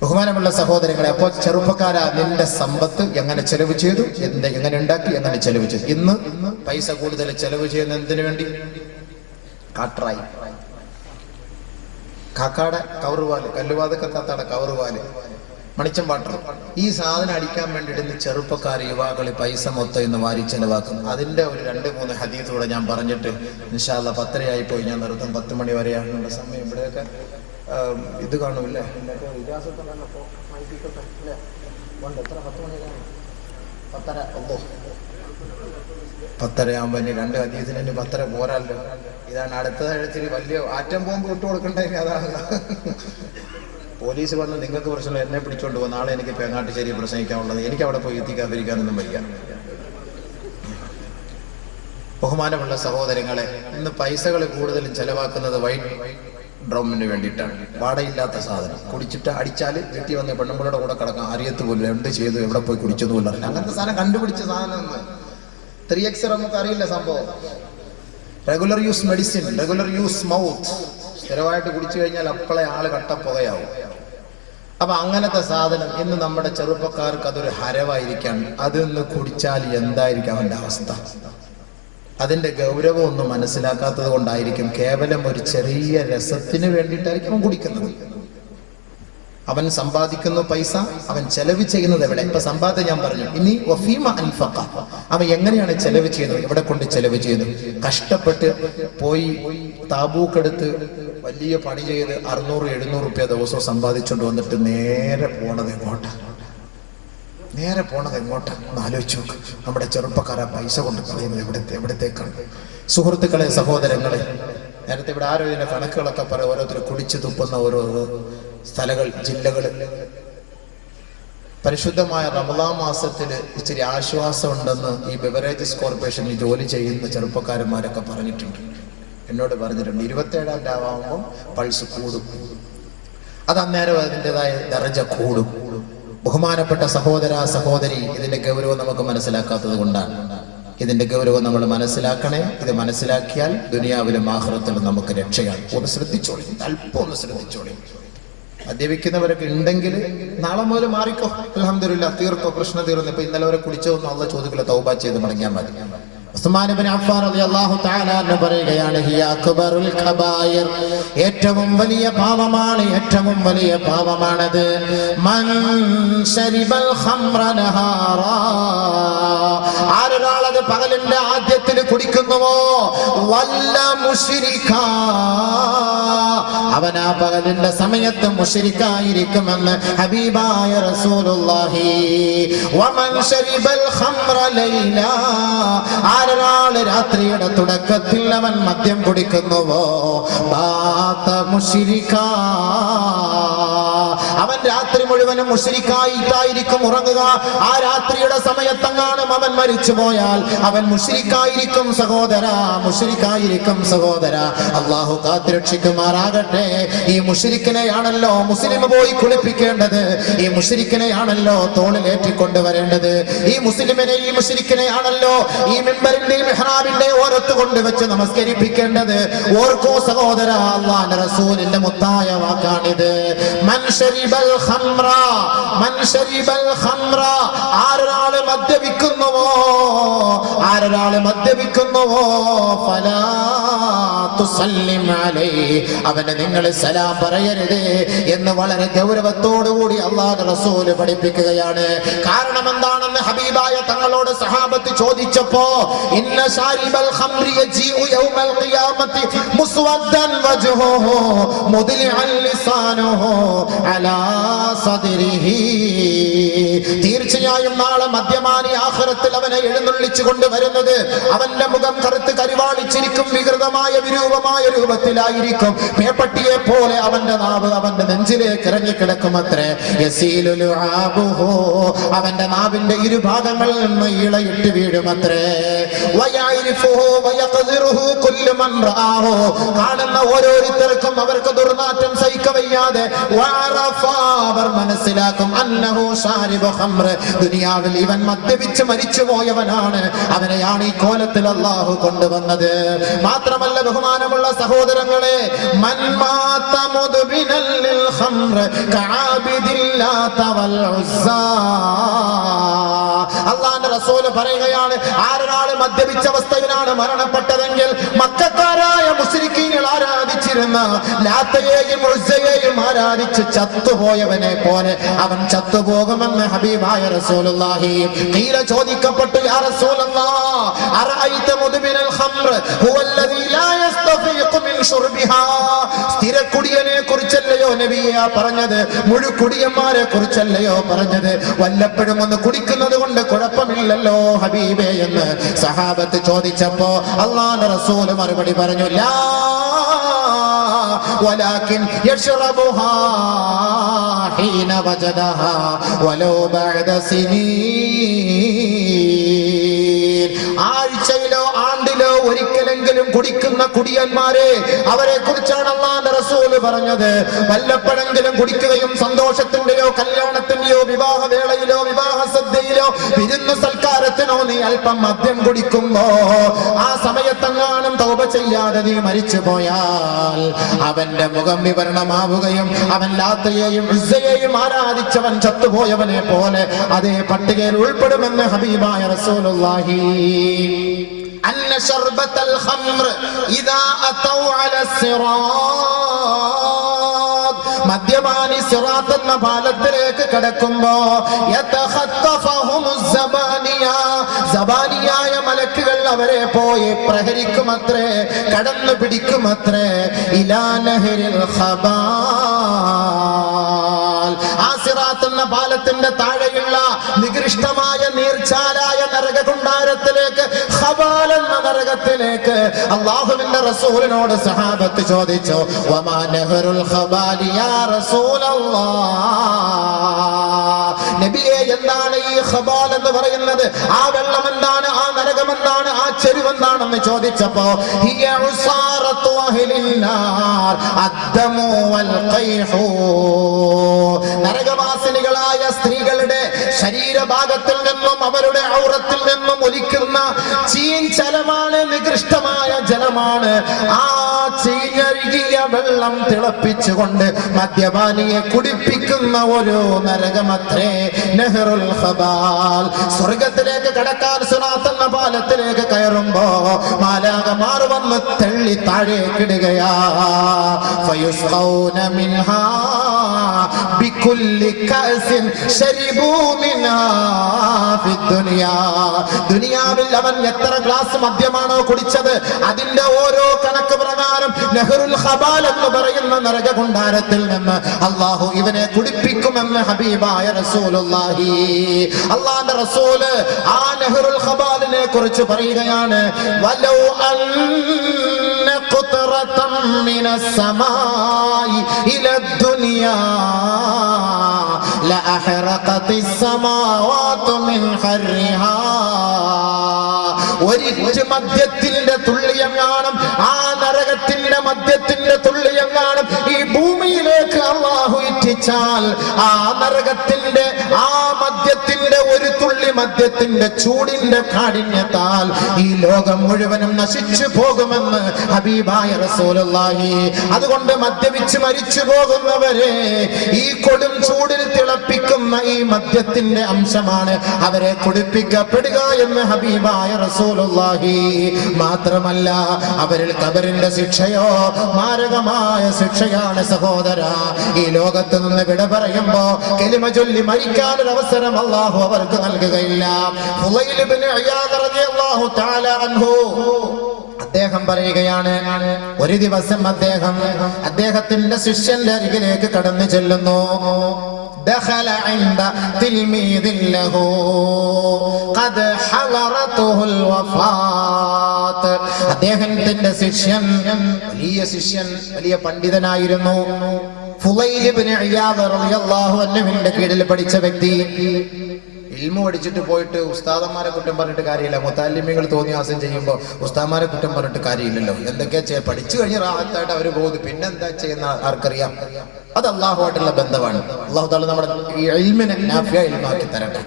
ബഹുമാനമുള്ള സഹോദരങ്ങളെ, അപ്പോൾ ചെറുപ്പക്കാരാ, നിന്റെ സമ്പത്ത് എങ്ങനെ ചെലവ് ചെയ്തു, എങ്ങനെ ഉണ്ടാക്കി, എങ്ങനെ ചെലവ് ചെയ്തു? ഇന്ന് പൈസ കൂടുതൽ ചെലവ് ചെയ്യുന്ന എന്തിനു വേണ്ടി? കാട്രായി, കാക്കാടെ കവറുപാല്, കല്ലുവാതൊക്കെ താത്താടെ കവറുപാല്, മണിച്ചം വാട്ടർ, ഈ സാധനം അടിക്കാൻ വേണ്ടിയിട്ട് ഇന്ന് ചെറുപ്പക്കാർ, യുവാക്കൾ പൈസ മൊത്തം ഇന്ന് വാരി ചെലവാക്കും. അതിന്റെ ഒരു 2-3 ഹദീസ് കൂടെ ഞാൻ പറഞ്ഞിട്ട് ഇൻഷാ അല്ലാഹ് 10:30 പോയി ഞാൻ നിർത്തും. 10 മണി വരെയാണ് നമ്മുടെ സമയം. ഇവിടെയൊക്കെ ഇത് കാണൂല്ലേ, 10:30 ആകുമ്പോ 2 ഹദീസിന് 10:30 പോരാല്ലോ. ഇതാണ് അടുത്തതാഴ്ച വലിയ ആറ്റം ബോംബ് ഇട്ട് കൊടുക്കണ്ടേ. അതാണ് പോലീസ് വന്ന് നിങ്ങൾക്ക് പ്രശ്നം, എന്നെ പിടിച്ചോണ്ട് പോകും, നാളെ എനിക്ക് പേങ്ങാട്ടുശ്ശേരി പ്രസംഗിക്കാനുള്ളത്, എനിക്ക് അവിടെ പോയി എത്തിക്കാതിരിക്കാനൊന്നും വയ്യ. ബഹുമാനമുള്ള സഹോദരങ്ങളെ, ഇന്ന് പൈസകൾ കൂടുതലും ചെലവാക്കുന്നത് വൈറ്റ് ഡ്രമ്മിന് വേണ്ടിയിട്ടാണ്. വാടയില്ലാത്ത സാധനം കുടിച്ചിട്ട് അടിച്ചാൽ വീട്ടിൽ വന്ന് പെണ്ണുമ്പിളുടെ കൂടെ കിടക്കാൻ അറിയത്ത് പോലും, എന്ത് ചെയ്തു, എവിടെ പോയി കുടിച്ചെന്ന് പോലും അറിയില്ല. അങ്ങനത്തെ സാധനം കണ്ടുപിടിച്ച സാധനം 3x നമുക്ക് അറിയില്ല സംഭവം. Regular use medicine, regular use mouth, സ്ഥിരമായിട്ട് കുടിച്ചു കഴിഞ്ഞാൽ അപ്പോളെ ആള് കട്ടപ്പുകയാവും. അപ്പൊ അങ്ങനത്തെ സാധനം ഇന്ന് നമ്മുടെ ചെറുപ്പക്കാർക്ക് അതൊരു ഹരവായിരിക്കാണ്. അതൊന്ന് കുടിച്ചാൽ എന്തായിരിക്കും അവന്റെ അവസ്ഥ? അതിന്റെ ഗൗരവം ഒന്നും മനസ്സിലാക്കാത്തത് കൊണ്ടായിരിക്കും. കേവലം ഒരു ചെറിയ രസത്തിന് വേണ്ടിയിട്ടായിരിക്കും അവൻ കുടിക്കുന്നത്. അവൻ സമ്പാദിക്കുന്നു പൈസ, അവൻ ചെലവ് ചെയ്യുന്നത് എവിടെ? ഇപ്പൊ സമ്പാദ്യം ഞാൻ പറഞ്ഞു. ഇനി വഫീമ അൻഫഖ, അവൻ എങ്ങനെയാണ് ചെലവ് ചെയ്യുന്നത്? എവിടെ കൊണ്ട് ചെലവ് ചെയ്തു? കഷ്ടപ്പെട്ട് പോയി താബൂക്കെടുത്ത് വലിയ പണി ചെയ്ത് 600-700 രൂപ ദിവസവും സമ്പാദിച്ചുകൊണ്ട് വന്നിട്ട് നേരെ പോണത് എങ്ങോട്ടാണ്? ഒന്ന് ആലോചിച്ച് നോക്ക്. നമ്മുടെ ചെറുപ്പക്കാരാ പൈസ കൊണ്ട് കളയുന്നത് എവിടത്തേക്കാണ്? സുഹൃത്തുക്കളെ, സഹോദരങ്ങളെ, നേരത്തെ ഇവിടെ ആരോ ഇതിന്റെ കണക്കുകളൊക്കെ പറയാം. ഓരോരുത്തർ കുടിച്ചു തുപ്പുന്ന ഓരോ സ്ഥലങ്ങൾ, ജില്ലകൾ. പരിശുദ്ധമായ റമളാൻ മാസത്തിൽ ഇച്ചിരി ആശ്വാസം ഉണ്ടെന്ന് ഈ ബെവറേജസ് കോർപ്പറേഷനിൽ ജോലി ചെയ്യുന്ന ചെറുപ്പക്കാരന്മാരൊക്കെ പറഞ്ഞിട്ടുണ്ട്, എന്നോട് പറഞ്ഞിട്ടുണ്ട്. 27-ാം രാവാകുമ്പോൾ പൾസ് കൂടും, അത് അന്നേരം അതിൻ്റെതായ ദറജ കൂടും. ബഹുമാനപ്പെട്ട സഹോദര സഹോദരി, ഇതിന്റെ ഗൗരവം നമുക്ക് മനസ്സിലാക്കാത്തത് കൊണ്ടാണ്. ഇതിന്റെ ഗൗരവം നമ്മൾ മനസ്സിലാക്കണേ. ഇത് മനസ്സിലാക്കിയാൽ ദുനിയാവിലും ആഖിറത്തിലും നമുക്ക് രക്ഷയാണ്. ഒന്ന് ശ്രദ്ധിച്ചോളി, അല്പം ഒന്ന് ശ്രദ്ധിച്ചോളി. മദ്യപിക്കുന്നവരൊക്കെ ഉണ്ടെങ്കിൽ നാളെ മുതൽ മാറിക്കോ. അൽഹംദുലില്ലാഹ്, തീർക്കോ, പ്രശ്നം തീർന്നു. ഇപ്പൊ ഇന്നലെ വരെ കുടിച്ചതൊന്നും അള്ളാഹ് ചോദിക്കില്ല, തൗബ ചെയ്ത് മടങ്ങിയാൽ മതി. ഉസ്മാൻ ഇബ്നു അഫ്ഫാൻ റളിയല്ലാഹു തആല അൻഹു പറയുകയാണ്, ഹിയ അക്ബറുൽ കബായിർ, ഏറ്റവും വലിയ പാപമാണ്, ഏറ്റവും വലിയ പാപമാണത്. മൻ ശരിബൽ ഖംറ നഹാറാ, ആരൊരാളത് പകലിന്റെ ആദ്യത്തിൽ കുടിക്കുന്നുവോ, വല്ല മുശ്രിക്കാ, അവൻ ആ പകലിന്റെ സമയത്ത് മുശ്രിക്കായിരിക്കുമെന്ന് ഹബീബായ റസൂലുള്ളാഹി. വമൻ ശരിബൽ ഖംറ ലൈലാ, ആരൊരാള് രാത്രിയുടെ തുടക്കത്തിൽ അവൻ മദ്യം കുടിക്കുന്നുവോ, ബാത മുശ്രിക്കാ, അവൻ രാത്രി മുഴുവനും മുശ്രിക്കായിട്ടായിരിക്കും ഉറങ്ങുക. ആ രാത്രിയുടെ സമയത്തെങ്ങാനും അവൻ മരിച്ചു പോയാൽ അവൻ മുശ്രിക്കായിരിക്കും സഹോദര, മുശ്രിക്കായിരിക്കും സഹോദര. അള്ളാഹു കാത്തുരക്ഷിക്കുമാറാകട്ടെ. ഈ മുശ്രിക്കിനെയാണല്ലോ മുസ്ലിം പോയി കുളിപ്പിക്കേണ്ടത്, ഈ മുശ്രിക്കിനെയാണല്ലോ തോളിലേറ്റിക്കൊണ്ടുവരേണ്ടത്, ഈ മുസ്ലിമിനെ, ഈ മുശ്രിക്കിനെയാണല്ലോ ഈ മിമ്പറിന്റെ മെഹ്റാബിന്റെ ഓരത്ത് കൊണ്ടുവച്ച് നമസ്കരിപ്പിക്കേണ്ടത്. ഓർക്കോ സഹോദര, അല്ലാഹുവിന്റെ റസൂലിന്റെ മുത്തായ വാക്കാണിത്. മൻ ശരിബൽ ഖംറ, മൻ ശരിബൽ ഖംറ, ആരൊരാള് മദ്യപിക്കുന്നുവോ, ആരൊരാള് മദ്യപിക്കുന്നുവോ, ഫലാ തുസല്ലിം അലൈഹി, അവന് നിങ്ങൾ സലാം പറയരുത് എന്ന് വളരെ ഗൗരവത്തോടുകൂടി അല്ലാഹുവിന്റെ റസൂൽ പഠിപ്പിക്കുകയാണ്. കാരണം എന്താണെന്ന് ഹബീബായ തങ്ങളോട് സഹാബത്ത് ചോദിച്ചപ്പോ, ഇന്ന ശാരിബൽ ഖംറി യജീഉ യൗമൽ ഖിയാമത്തി മുസ്വദ്ദൻ വജ്ഹുഹു മുദ്ലിഅൻ ലിസാനുഹു അലാ സദ്രിഹി, തീർച്ചയായും നാളെ മദ്യപാനി ആഖിറത്തിൽ അവനെ എഴുന്നള്ളിച്ചു കൊണ്ടുവരുന്നത് അവന്റെ മുഖം കറുത്ത് കരിവാളിച്ചിരിക്കും, വികൃതമായ വിരൂപമായ രൂപത്തിലായിരിക്കും. പേപ്പട്ടിയെ പോലെ അവന്റെ നാവ് അവന്റെ നെഞ്ചിലേക്ക് ഇറങ്ങിക്കിടക്കുമത്രേ. യസീലു ലുആബുഹു, അവന്റെ നാവിന്റെ ഇരുഭാഗങ്ങളിൽ നിന്ന് ഇളയിട്ട് വീഴുമത്രേ. വയഅരിഫുഹു വയഖദിറുഹു കുല്ലു മൻ റആഹു, കാണുന്ന ഓരോരുത്തർക്കും അവർക്ക് ദുർനാറ്റം സഹിക്കവയ്യാതെ അവർ മനസ്സിലാക്കും, അന്നഹു ശാരിബു ഖംർ, ദുനിയാവിൽ ഇവൻ മദ്യപിച്ച് മരിച്ചു പോയവനാണ്, അവനെയാണ് ഈ കോലത്തിൽ അല്ലാഹു കൊണ്ടുവന്നത്. മാത്രമല്ല ബഹുമാനമുള്ള സഹോദരങ്ങളെ, മൻ മാത മുദ്ബിനൽ ലിൽ ഖംർ കആബിദിൽ اللاة والعزى. അള്ളാന്റെ റസൂല് പറയുകയാണ്, ആരൊരാൾ മദ്യപിച്ച അവസ്ഥയിലാണ് മരണപ്പെട്ടതെങ്കിൽ മക്കക്കാരായ മുശ്രിക്കീങ്ങൾ ആരാധിച്ചിരുന്ന ലാത്തയെയും ഉസ്സയെയും ആരാധിച്ച് ചത്തുപോയവനെ പോലെ അവൻ ചത്തുപോകുമെന്ന് ഹബീബായ റസൂലുള്ളാഹി. ഖീല ചോദിക്കപ്പെട്ടു, യാ റസൂലല്ലാഹ് അറഅയ്ത മുദ്മിനൽ ഖംർ ഹുവല്ലദീ ലാ യസ്തഫീഖു മിൻ ശുർബിഹാ. സ്ഥിരക്കുടിയനെ കുറിച്ചല്ലയോ നബിയെ പറഞ്ഞത്? മുഴുക്കുടിയന്മാരെ കുറിച്ചല്ലയോ പറഞ്ഞത്? വല്ലപ്പോഴും ഒന്ന് കുടിക്കുന്നത് കൊണ്ട് കുഴപ്പമില്ലല്ലോ ഹബീബേ എന്ന് സഹാബത്ത് ചോദിച്ചപ്പോ അല്ലാഹുവിന്റെ റസൂൽ മറുപടി പറഞ്ഞു, ലാ വലാകിൻ യശ്റബുഹാ ഹീന വജദഹാ വലൗ ബഅദ സിനീൻ. ആഴ്ചയിലോ ആണ്ടിലോ ഒരിക്കലെങ്കിലും കുടിക്കുന്ന കുടിയന്മാരെ, അവരെ കുറിച്ചാണ് അല്ലാഹുവിന്റെ റസൂൽ പറഞ്ഞത്. വല്ലപ്പോഴെങ്കിലും കുടിക്കുകയും സന്തോഷത്തിന്റെയോ കല്യാണത്തിന്റെയോ വിവാഹവേളയിലോ വിവാഹ സദ്യയിലോ വിരുന്ന് സൽക്കാരത്തിനോ നീ അല്പം മദ്യം കുടിക്കുമ്പോ ആ സമയത്തെങ്ങാനും തൗബ ചെയ്യാതെ നീ മരിച്ചു പോയാൽ അവന്റെ മുഖം വിവരണമാവുകയും അവൻ ലാത്തയെയും ഉസ്സയെയും ആരാധിച്ചവൻ ചത്തുപോയവനെ പോലെ അതേ പട്ടികയിൽ ഉൾപ്പെടുമെന്ന് ഹബീബായ റസൂലുള്ളാഹി. അന്ന ശർബത്തൽ ഖംർ ഇദാ അതൗ അലാ സിറാത്ത്. മദ്യപാനി സിറാത്ത് എന്ന പാലത്തിലേക്ക് കടക്കുമ്പോ യതഖത്തഫഹുമുസ് സബാനിയ. സബാനിയായ മലക്കുകൾ അവരെ പോയി പ്രഹരിക്കുമത്രേ, കടന്നു പിടിക്കുമത്രേ. ഇലാ നഹരിൽ ഖബാൽ. ആ സിറാത്ത് എന്ന പാലത്തിന്റെ താഴെയുള്ള നികൃഷ്ടമായ നീർച്ചാലായ നരകകുണ്ടാരത്തിലേക്ക്, ഖബാൽ എന്ന നരകത്തിലേക്ക് അല്ലാഹുവിന്റെ റസൂലിനോട് സഹാബത്ത് ചോദിച്ചു, വമാ നഹറുൽ ഖബാലി യാ റസൂലല്ലാഹ്. നബിയെ, എന്താണ് ഈ ഖബാൽ എന്ന് പറയുന്നത്? ആ വെള്ളം എന്താണ്? ആ നരകം എന്താണ്? ആ ചെരുവെന്താണെന്ന് ചോദിച്ചപ്പോ ഹിയ ഉസാറത്തു അഹ്ലിന്നാർ അദ്ദമു വൽ ഖൈഹു. നരകവാസിനികളായ സ്ത്രീകളുടെ ശരീരഭാഗത്തിൽ നിന്നും അവരുടെ ഔറത്തിൽ നിന്നും ഒലിക്കുന്ന ചീഞ്ചലമാണ്, നികൃഷ്ടമായ ജലമാണ്. ആ ചീഞ്ഞഴുകിയ വെള്ളം തിളപ്പിച്ചുകൊണ്ട് മദ്യപാനിയെ കുടിപ്പിക്കുന്ന ഒരു നരകമത്രേ നഹറുൽ ഖബാൽ. സ്വർഗത്തിലേക്ക് കടക്കാൻ സിറാത്ത് എന്ന പാലത്തിലേക്ക് കയറുമ്പോ മാലാഖമാർ വന്ന് തള്ളി താഴേക്കിടുകയാ. ഫയുസ്ഖൗന മിൻഹാ ബികുല്ലി കഅസിൻ ശരിബൂ മിൻഹാ ഫിദ്ദുനിയാ. ദുനിയാവിൽ അവൻ എത്ര ഗ്ലാസ് മദ്യമാണോ കുടിച്ചത് അതിന്റെ ഓരോ കണക്ക് പ്രകാരം നഹറുൽ ഖബാൽ എന്ന് പറയുന്ന നരകകുണ്ടാരത്തിൽ നിന്ന് അല്ലാഹു ഇവനെ കുടിപ്പിക്കുമെന്ന് ഹബീബായ റസൂലുള്ളാഹി. അല്ലാഹുവിന്റെ റസൂല് ആ നഹറുൽ ഖബാലിനെ കുറിച്ച് പറയുകയാണ്, വലൗ അന്ന ഖുത്രതൻ മിനസ് സമാഇ ഇലാ ദുനിയാ ലഅഹറഖതിസ് സമാവാതു മിൻ ഹർരിഹാ. ഒരിറ്റ് മദ്യത്തിന്റെ തുള്ളിയെങ്ങാനും, ആ നരകത്തിന്റെ മദ്യത്തിന്റെ തുള്ളിയെങ്ങാനും ഈ ഭൂമിയിലേക്ക് അല്ലാഹു ഇറ്റിച്ചാൽ ആ നരകത്തിന്റെ ആ മദ്യത്തിന്റെ ഒരു തുള്ളി മദ്യത്തിന്റെ ചൂടിന്റെ കാഠിന്യത്താൽ ഈ ലോകം മുഴുവനും നശിച്ചു പോകുമെന്ന് ഹബീബായ റസൂലുള്ളാഹി. അതുകൊണ്ട് മദ്യപിച്ച് മരിച്ചു പോകുന്നവരെ ഈ കൊടും ചൂടിൽ തിളപ്പിക്കുന്ന ഈ മദ്യത്തിന്റെ അംശമാണ് അവരെ കുടിപ്പിക്കപ്പെടുക എന്ന് ഹബീബായ റസൂലുള്ളാഹി. മാത്രമല്ല അവരിൽ ഖബറിന്റെ ശിക്ഷയോ മാരകമായ ശിക്ഷയാണ് സഹോദര. ഈ ലോകത്ത് നിന്ന് വിട പറയുമ്പോ കലിമ ചൊല്ലി മരിക്കാൻ ഒരു അവസരം അല്ലാഹു അവർക്ക് നൽകുകയില്ല. ഫുളൈൽ ഇബ്നു ഇയാദ് റളിയല്ലാഹു തആല അൻഹു അദ്ദേഹം പറയുകയാണ്, ഒരു ദിവസം അദ്ദേഹത്തിന്റെ ശിഷ്യന്റെ അരികിലേക്ക് കടന്നു ചെല്ലുന്നു. دخل عند تلميذ له قد حضرته الوفاة. അദ്ദേഹത്തിന്റെ ശിഷ്യൻ വലിയ പണ്ഡിതനായിരുന്നു. ഫുളൈൽ ഇബ്നു ഇയാദ് റളിയല്ലാഹു അൻഹുവിന്റെ കീഴിൽ പഠിച്ച വ്യക്തി. ഇൽമു പഠിച്ചിട്ട് പോയിട്ട് ഉസ്താദന്മാരെ കുറ്റം പറഞ്ഞിട്ട് കാര്യമില്ല. മുതല്ലിമീങ്ങൾ തോന്നിയാസം ചെയ്യുമ്പോൾ ഉസ്താദന്മാരെ കുറ്റം പറഞ്ഞിട്ട് കാര്യമില്ലല്ലോ. എന്തൊക്കെയാ പഠിച്ചു കഴിഞ്ഞ് റാഹത്തായിട്ട് അവർ പോകുന്നു, പിന്നെന്താ ചെയ്യുന്ന ആർക്കറിയാം. അത് അള്ളാഹുമായിട്ടുള്ള ബന്ധമാണ്. അള്ളാഹു താല നമ്മുടെ ഈ ഇൽമിനെ നാഫിയ ഇൽമാക്കി തരട്ടെ.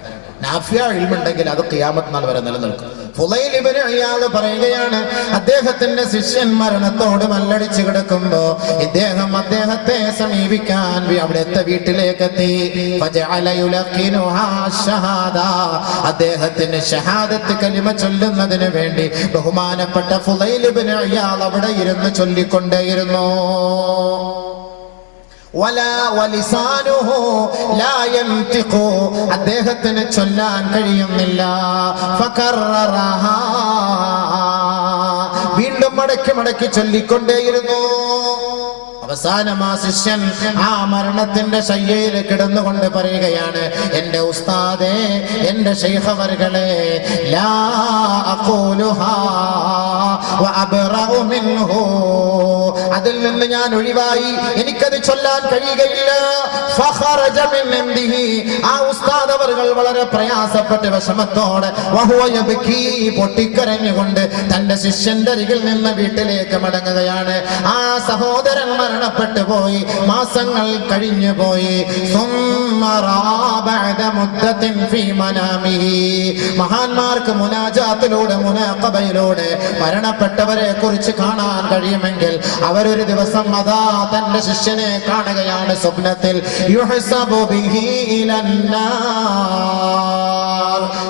നാഫിയ ഇൽമുണ്ടെങ്കിൽ അത് ഖിയാമത്ത് നാൾ വരെ നിലനിൽക്കും. ഫുളൈൽ ഇബ്നു ഇയാദ് പറയുകയാണ്, അദ്ദേഹത്തിന്റെ ശിഷ്യൻ മരണത്തോട് മല്ലടിച്ചു കിടക്കുമ്പോ ഇദ്ദേഹം അദ്ദേഹത്തെ സമീപിക്കാൻ അവിടുത്തെ വീട്ടിലേക്ക് എത്തി. ഫജഅല യുലഖിനുഹാ ഷഹാദ, അദ്ദേഹത്തിന് ഷഹാദത്ത് കലിമ ചൊല്ലുന്നതിന് വേണ്ടി ബഹുമാനപ്പെട്ട ഫുളൈൽ ഇബ്നു ഇയാദ് അവിടെ ഇരുന്ന് ചൊല്ലിക്കൊണ്ടേയിരുന്നു. അദ്ദേഹത്തിന് ചൊല്ലാൻ കഴിയുന്നില്ല. വീണ്ടും മടക്കി മടക്കി ചൊല്ലിക്കൊണ്ടേയിരുന്നു. അവസാനം ആ ശിഷ്യൻ ആ മരണത്തിന്റെ ശയ്യയിൽ കിടന്നുകൊണ്ട് പറയുകയാണ്, എന്റെ ഉസ്താദേ, എന്റെ ശൈഖവർകളെ, ലാ അഖൂലുഹാ വഅബ്റഉ മിൻഹു, അതിൽ നിന്ന് ഞാൻ ഒഴിവായി, എനിക്കത് ചൊല്ലാൻ കഴിയുകയില്ല. ഫഖറജ മിൻ ഇൻദിഹി, ആ ഉസ്താദ് അവർകൾ വളരെ പ്രയാസപ്പെട്ട് വിഷമത്തോടെ വഹുവ യബ്കി, പൊട്ടിക്കരഞ്ഞുകൊണ്ട് തന്റെ ശിഷ്യന്റെ അരികിൽ നിന്ന് വീട്ടിലേക്ക് മടങ്ങുകയാണ്. ആ സഹോദരൻ മരണപ്പെട്ടു പോയി, മാസങ്ങൾ കഴിഞ്ഞു പോയി. മഹാന്മാർക്ക് മുനാജാത്തിലൂടെ മുനാഖബയിലൂടെ മരണപ്പെട്ടവരെ കുറിച്ച് കാണാൻ കഴിയുമെങ്കിൽ അവരൊരു ദിവസം അതാ തന്റെ ശിഷ്യനെ കാണുകയാണ് സ്വപ്നത്തിൽ. യുഹ്സബു ബിഹി ഇലന്നാർ,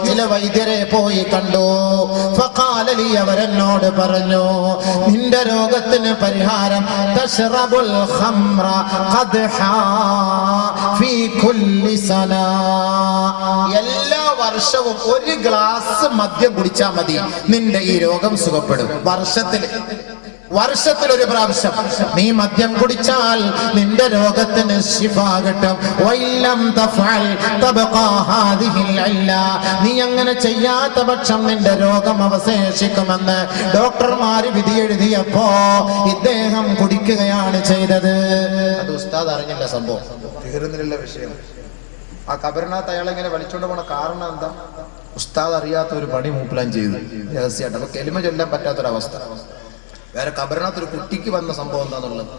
ചില വൈദ്യരെ പോയി കണ്ടു. ഫഖാല ലി, അവരെന്നോട് പറഞ്ഞു, നിന്റെ രോഗത്തിന് പരിഹാരം തശ്റബുൽ ഖംറ ഖദ്ഹാ ഫീ കുല്ലി സനാ, എല്ലാ വർഷവും ഒരു ഗ്ലാസ് മദ്യം കുടിച്ചാൽ മതി, നിന്റെ ഈ രോഗം സുഖപ്പെടും. വർഷത്തിൽ ഒരു പ്രാവശ്യം നീ മദ്യം കുടിച്ചാൽ നിന്റെ രോഗത്തിന് ശിഫ കിട്ടും. നീ അങ്ങനെ ചെയ്യാത്ത പക്ഷം നിന്റെ രോഗം അവശേഷിക്കുമെന്ന് ഡോക്ടർമാര് വിധി എഴുതിയപ്പോ ഇദ്ദേഹം കുടിക്കുകയാണ് ചെയ്തത്. അത് ഉസ്താദ് അറിഞ്ഞില്ല, സംഭവം തീർന്നില്ല വിഷയം. ആ കബറിനകത്ത് അയാളെങ്ങനെ വലിച്ചോണ്ട് പോണ കാരണം എന്താ? ഉസ്താദ് അറിയാത്ത ഒരു പണി മൂപ്പലാൻ ചെയ്തു രഹസ്യമായിട്ട്. അപ്പൊ കെലിമ ചൊല്ലാൻ പറ്റാത്തൊരവസ്ഥ. വേറെ കബറിനകത്തൊരു കുട്ടിക്ക് വന്ന സംഭവം എന്താന്നുള്ളത്.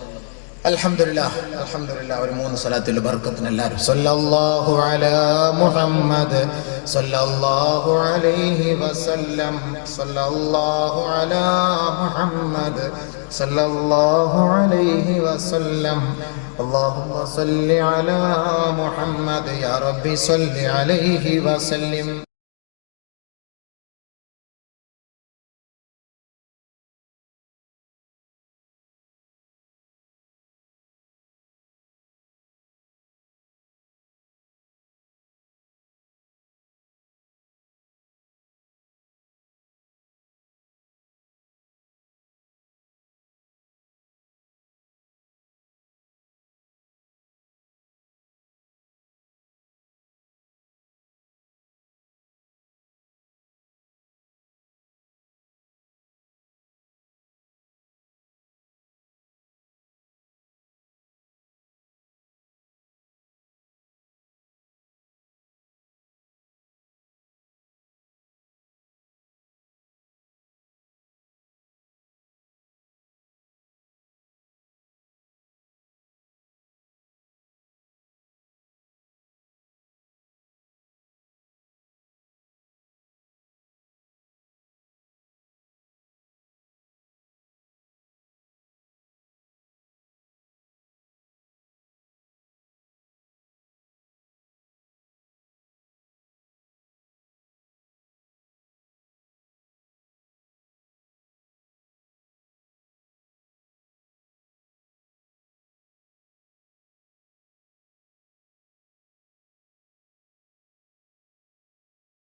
അൽഹംദുലില്ലാഹ്, അൽഹംദുലില്ലാഹ്. ഒരു 3 സ്വലാത്തിൽ ബർക്കത്തിന് എല്ലാവരും സല്ലല്ലാഹു അലാ മുഹമ്മദ് സല്ലല്ലാഹു അലൈഹി വസല്ലം, സല്ലല്ലാഹു അലാ മുഹമ്മദ് സല്ലല്ലാഹു അലൈഹി വസല്ലം, അല്ലാഹുമ്മ സല്ലി അലാ മുഹമ്മദ് യാ റബ്ബി സല്ലി അലൈഹി വസല്ലം.